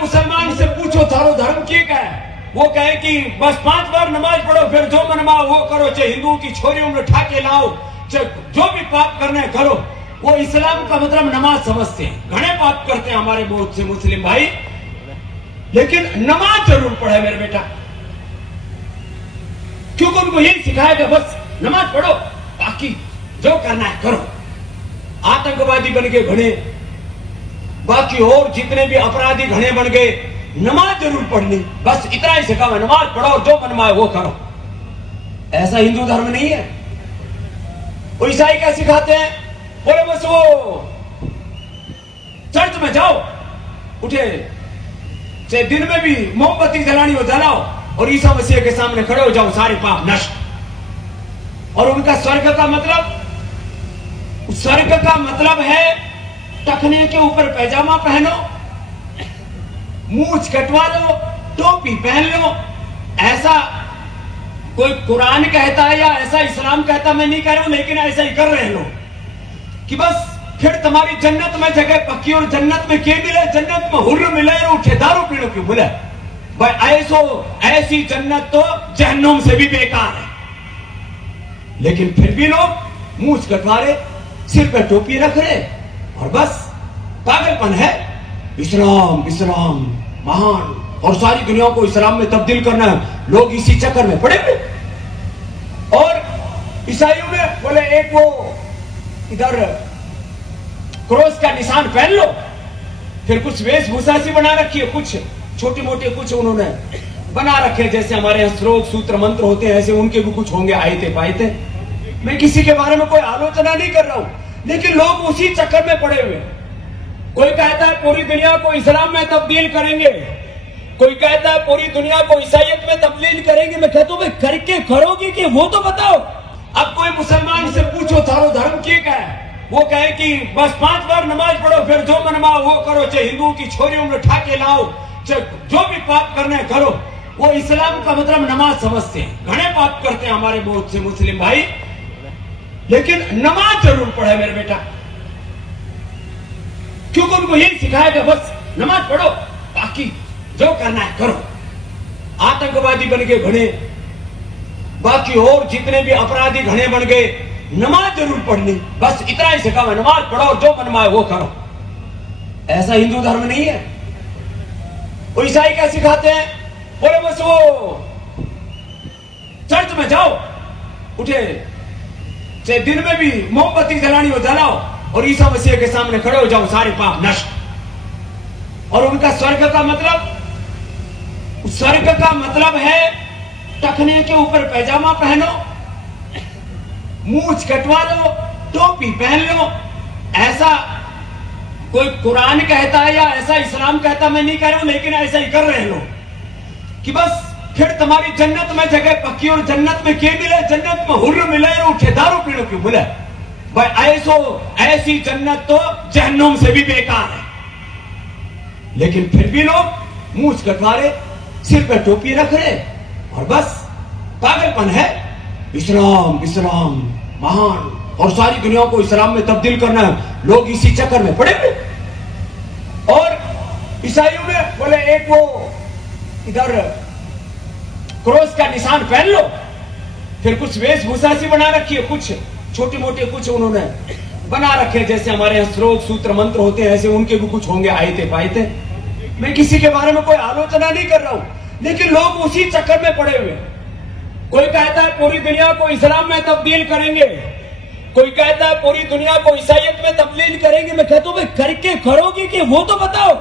मुसलमान से पूछो थारो धर्म की क्या है, वो कहे कि बस 5 बार नमाज पढ़ो, फिर जो मनमाओ वो करो, चाहे हिंदुओं की छोरियों में ठाके लाओ, चाहे जो भी पाप करना है करो। वो इस्लाम का मतलब नमाज समझते हैं। घने पाप करते हैं हमारे बहुत से मुस्लिम भाई, लेकिन नमाज जरूर पढ़े मेरे बेटा, क्योंकि उनको यही सिखाया कि बस नमाज पढ़ो, बाकी जो करना है करो। आतंकवादी बन गए घने, बाकी और जितने भी अपराधी घने बन गए, नमाज जरूर पढ़नी, बस इतना ही सिखा है, नमाज पढ़ो और जो मनमाए वो करो। ऐसा हिंदू धर्म नहीं है। वो ईसाई क्या सिखाते हैं, बोले बस वो चर्च में जाओ, उठे चाहे दिन में भी मोमबत्ती जलानी हो जलाओ, और ईसा मसीह के सामने खड़े हो जाओ, सारे पाप नष्ट। और उनका स्वर्ग का मतलब है टखने के ऊपर पैजामा पहनो, मूंछ कटवा लो, टोपी पहन लो। ऐसा कोई कुरान कहता है या ऐसा इस्लाम कहता, मैं नहीं कह रहा हूं, लेकिन ऐसा ही कर रहे हैं लोग कि बस फिर तुम्हारी जन्नत में जगह पक्की, और जन्नत में क्या मिले, जन्नत में हुर्र मिले और उठे दारू पीने क्यों मिले भाई। ऐसी जन्नत तो जहन्नुम से भी बेकार है। लेकिन फिर भी लोग मूंछ कटवा रहे, सिर पे टोपी रख रहे, और बस पागलपन है। इस्लाम इस्लाम महान, और सारी दुनिया को इस्लाम में तब्दील करना है, लोग इसी चक्कर में पड़े हुए। और ईसाइयों में बोले एक वो इधर क्रॉस का निशान पहन लो, फिर कुछ वेशभूषा सी बना रखी है, कुछ छोटे मोटे कुछ उन्होंने बना रखे, जैसे हमारे यहाँ श्लोक सूत्र मंत्र होते हैं, ऐसे उनके भी कुछ होंगे, आयते पायते। मैं किसी के बारे में कोई आलोचना नहीं कर रहा हूं, लेकिन लोग उसी चक्कर में पड़े हुए। कोई कहता है पूरी दुनिया को इस्लाम में तब्दील करेंगे, कोई कहता है पूरी दुनिया को ईसाइयत में तब्दील करेंगे। मैं कहता हूं भाई करके करोगे कि वो तो बताओ। अब कोई मुसलमान से पूछो थारो धर्म की क्या है, वो कहे कि बस 5 बार नमाज पढ़ो, फिर जो मनमाओ वो करो, चाहे हिंदुओं की छोरियों में ठाके लाओ, चाहे जो भी पाप करना है करो। वो इस्लाम का मतलब नमाज समझते हैं। घने पाप करते हैं हमारे बहुत से मुस्लिम भाई, लेकिन नमाज जरूर पढ़े मेरे बेटा, क्योंकि उनको यही सिखाया कि बस नमाज पढ़ो, बाकी जो करना है करो। आतंकवादी बन गए घने, बाकी और जितने भी अपराधी घने बन गए, नमाज जरूर पढ़नी, बस इतना ही सिखा है, नमाज पढ़ो और जो मनमाए वो करो। ऐसा हिंदू धर्म नहीं है। वो ईसाई क्या सिखाते हैं, बोले बस वो चर्च में जाओ, उठे चाहे दिन में भी मोमबत्ती जलानी हो जलाओ, और ईसा मसीह के सामने खड़े हो जाओ, सारे पाप नष्ट। और उनका स्वर्ग का मतलब है टखने के ऊपर पैजामा पहनो, मूंछ कटवा लो, टोपी पहन लो। ऐसा कोई कुरान कहता है या ऐसा इस्लाम कहता, मैं नहीं कह रहा हूं, लेकिन ऐसा ही कर रहे हैं लोग कि बस फिर तुम्हारी जन्नत में जगह पक्की, और जन्नत में क्या मिले, जन्नत में हुर्र मिले और उठे दारू पीने क्यों मिले भाई। ऐसी जन्नत तो जहन्नुम से भी बेकार है। लेकिन फिर भी लोग मूंछ कटवा रहे, सिर पे टोपी रख रहे, और बस पागलपन है। इस्लाम इस्लाम महान, और सारी दुनिया को इस्लाम में तब्दील करना है, लोग इसी चक्कर में पड़े हुए। और ईसाइयों में बोले एक वो इधर क्रॉस का निशान पहन लो, फिर कुछ वेशभूषा सी बना रखी है, कुछ छोटे मोटे कुछ उन्होंने बना रखे, जैसे हमारे यहाँ श्लोक सूत्र मंत्र होते हैं, ऐसे उनके भी कुछ होंगे, आयते पायते। मैं किसी के बारे में कोई आलोचना नहीं कर रहा हूं, लेकिन लोग उसी चक्कर में पड़े हुए। कोई कहता है पूरी दुनिया को इस्लाम में तब्दील करेंगे, कोई कहता है पूरी दुनिया को ईसाइयत में तब्दील करेंगे। मैं कहता हूं भाई करके करोगे कि वो तो बताओ।